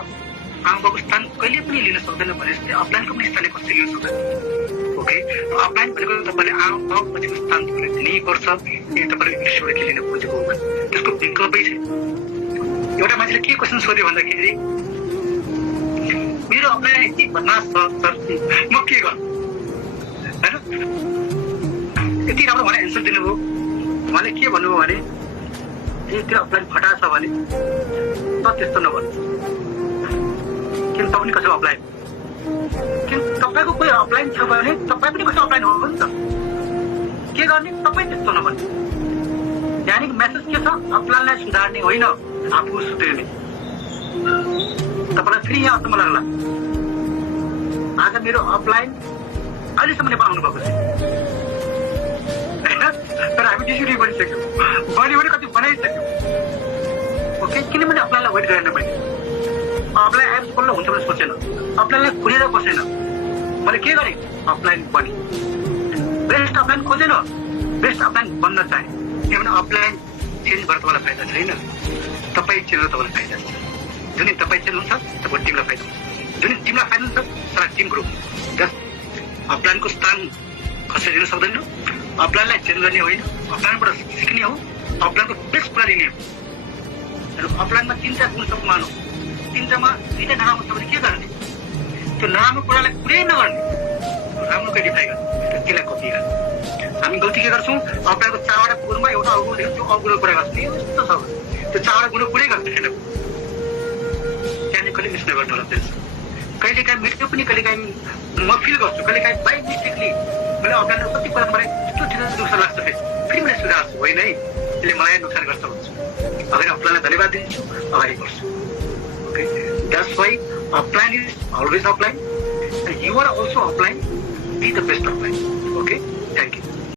आमाबाबुको स्थान कहिले पनि लिन सक्दैन भने जस्तै अफलाइनको पनि स्थान कसैले लिन सक्दैन। ओके, अफलाइन भनेको तपाईँले आमाबाबु पछिको स्थान तपाईँले दिनैपर्छ। यदि तपाईँले इङ्ग्लिसबाट के लिन खोजेको हो भने त्यसको विकल्पै छैन। एउटा मान्छेले के क्वेसन सोध्यो भन्दाखेरि मेरो अफलाइन यति बदमास छ सर, म के गर्नु होइन। यति राम्रो मलाई एन्सर दिनुभयो। उहाँले के भन्नुभयो भने त्यो अफलाइन फटा छ भने त त्यस्तो नभन्नु, किन तपाईँ पनि कसैको अफलाइन, किन तपाईँको कोही अफलाइन छ भने तपाईँ पनि कसैको अफलाइन हो नि त, के गर्ने तपाईँ त्यस्तो नभन्नु। यानि मेसेज के छ, अफलाइनलाई सुधार्ने होइन आफू सुध्रिने। तपाईँलाई फेरि यहाँ अचम्म लाग्ला, आज मेरो अफलाइन अहिलेसम्म नेपाल आउनु भएको छ होइन, तर हामी डिसिडी बनिसक्यौँ, बन्यो भने कति बनाइसक्यौँ। ओके, किनभने अफलाइनलाई वेट गरेन मैले, अफलाइन एप्स बल्ल हुन्छ भने सोचेन, अफलाइनलाई खुलेर बसेन, मैले के गरेँ अफलाइन बने, बेस्ट अफलाइन खोजेन, बेस्ट अफलाइन बन्न चाहे। किनभने अफलाइन चेन्ज गरेर तपाईँलाई फाइदा छैन, तपाईँ चेन्ज गरेर तपाईँलाई फाइदा छ। जुन तपाईँ चेन्ज हुन्छ तपाईँको टिमलाई फाइदा हुन्छ, जुन टिमलाई फाइदा हुन्छ सारा टिम ग्रुप। जस्ट अफलाइनको स्थान कसैले लिन सक्दैन, अफलाइनलाई चेन्ज गर्ने होइन, अफलाइनबाट सिक्ने हो, अफलाइनको बेस्ट कुरा लिने हो। अफलाइनमा 3टा गुण छ मानौ, 3टामा 2टा नराम्रो छ भने के गर्ने, त्यो नराम्रो कुरालाई कुरै नगर्ने, राम्रो डिफाइ गर्ने, त्यसलाई कपी गर्ने। हामी गल्ती के गर्छौँ, अफलाइनको 4वटा गुणमा एउटा अवगुण देख्छौँ, त्यो अवगुणको कुरा गर्छौँ, यस्तो छ त्यो 4वटा गुण कुरै गर्दैन, त्यहाँदेखि कहिले मिस नगर्नु होला। त्यस कहिले काहीँ मिल्यो पनि, कहिले काहीँ म फिल गर्छु, कहिले काहीँ बाई मिस्टेकली मैले अफलाइनमा कति कुरा मलाई यस्तो ठिक दुःख लाग्छ, फेरि मैले सुधार्छु होइन है, त्यसले मलाई नोक्सान गर्छ भन्छु। अगाडि अफलाइनलाई धन्यवाद दिन्छु, अगाडि बढ्छु। Okay, that's why offline is always offline, and you are also offline, be the best offline. Okay, thank you.